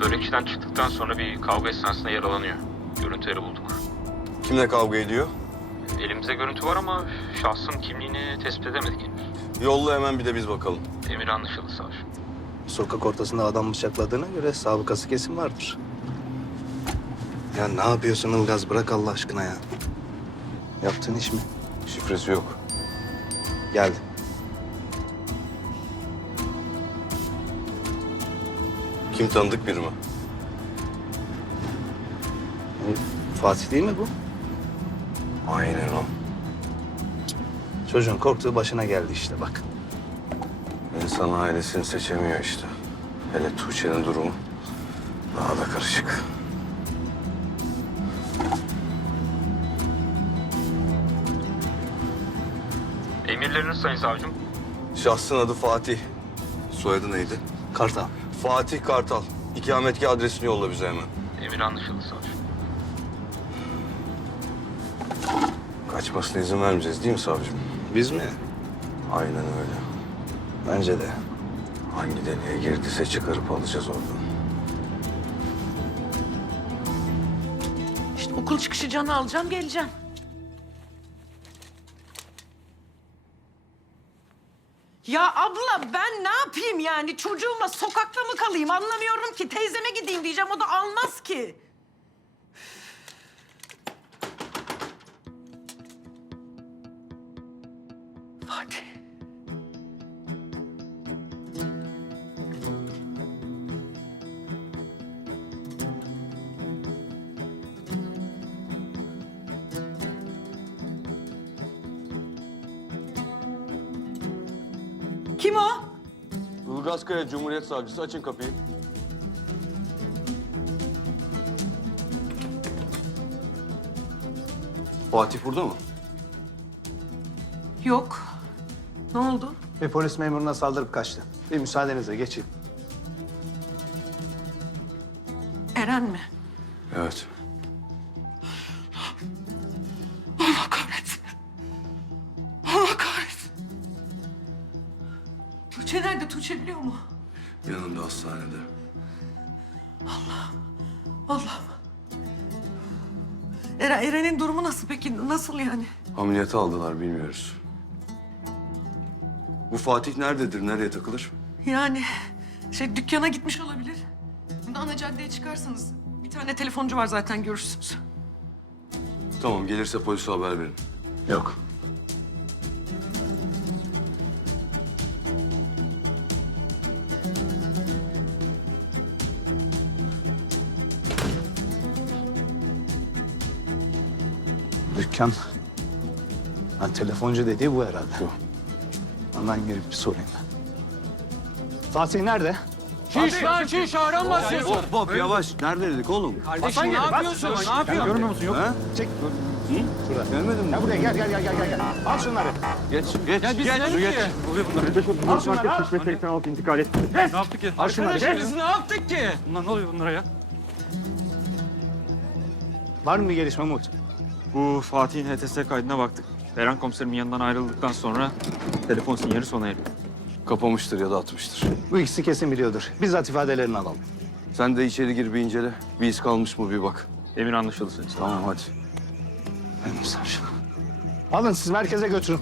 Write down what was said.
Börekçiden çıktıktan sonra bir kavga esnasında yaralanıyor. Görüntüleri bulduk. Kimle kavga ediyor? Elimizde görüntü var ama şahsın kimliğini tespit edemedik henüz. Yolla hemen bir de biz bakalım. Emir anlaşıldı savcım. Sokak ortasında adam bıçakladığına göre sabıkası kesin vardır. Ya ne yapıyorsun Ilgaz? Bırak Allah aşkına ya. Yaptığın iş mi? Şifresi yok. Geldi. Kim tanıdık biri mi? Fatih değil mi bu? Aynen o. Çocuğun korktuğu başına geldi işte bak. İnsan ailesini seçemiyor işte. Hele Tuğçe'nin durumu daha da karışık. Emirleriniz sayın savcım. Şahsın adı Fatih. Soyadı neydi? Kartal. Fatih Kartal. İkametgah adresini yolla bize hemen. Emir anlaşıldı savcım. Kaçmasına izin vermeyeceğiz değil mi savcım? Biz mi? Aynen öyle. Bence de. Hangi deliğe girdiyse çıkarıp alacağız oradan. İşte okul çıkışı canı alacağım geleceğim. Ya abla ben ne yapayım yani çocuğumla sokakta mı kalayım anlamıyorum ki teyzeme gideyim diyeceğim o da almaz ki. Fatih. Kim o? Ilgaz Kaya Cumhuriyet Savcısı açın kapıyı. Fatih burada mı? Yok. Ne oldu? Bir polis memuruna saldırıp kaçtı. Bir müsaadenizle geçeyim. Eren mi? Evet. Allah kahretsin. Tuğçe nerede? Tuğçe biliyor mu? Yanında hastanede. Allah'ım. Eren, Eren'in durumu nasıl peki? Nasıl yani? Ameliyata aldılar bilmiyoruz. Bu Fatih nerededir? Nereye takılır? Yani şey dükkana gitmiş olabilir. Şimdi ana caddeye çıkarsınız. Bir tane telefoncu var zaten görürsünüz. Tamam gelirse polise haber verin. Yok. Dükkan. Ha, telefoncu dediği bu herhalde. Bu. Ondan girip bir sorayım ben. Fatih nerede? Çiş lan çiş ağran basıyorsun. Hop hop yavaş. Nerede dedik oğlum? Kardeşim ne yapıyorsun? Ne yapıyorsun? Görmüyor musun? Yok. Ha? Çek. Şurada. Gelmedin mi? Gel buraya gel gel gel gel gel. Al şunları. Geç geç. Ya biz geç. ne geç. ki? Al şunları. al. Ne yaptık ki? Arkadaşlar biz ne yaptık ki? Bunlar ne oluyor bunlara ya? Var mı bir gelişme Umut? Bu Fatih'in HTS kaydına baktık. Eren komiserimin yanından ayrıldıktan sonra telefon sinyali sona eriyor. Kapamıştır ya da atmıştır. Bu ikisi kesin biliyordur. Bizzat ifadelerini alalım. Sen de içeri gir bir incele. Bir iz kalmış mı bir bak. Emir anlaşıldı savcım. Tamam hadi. Benim savcım. Alın siz merkeze götürün.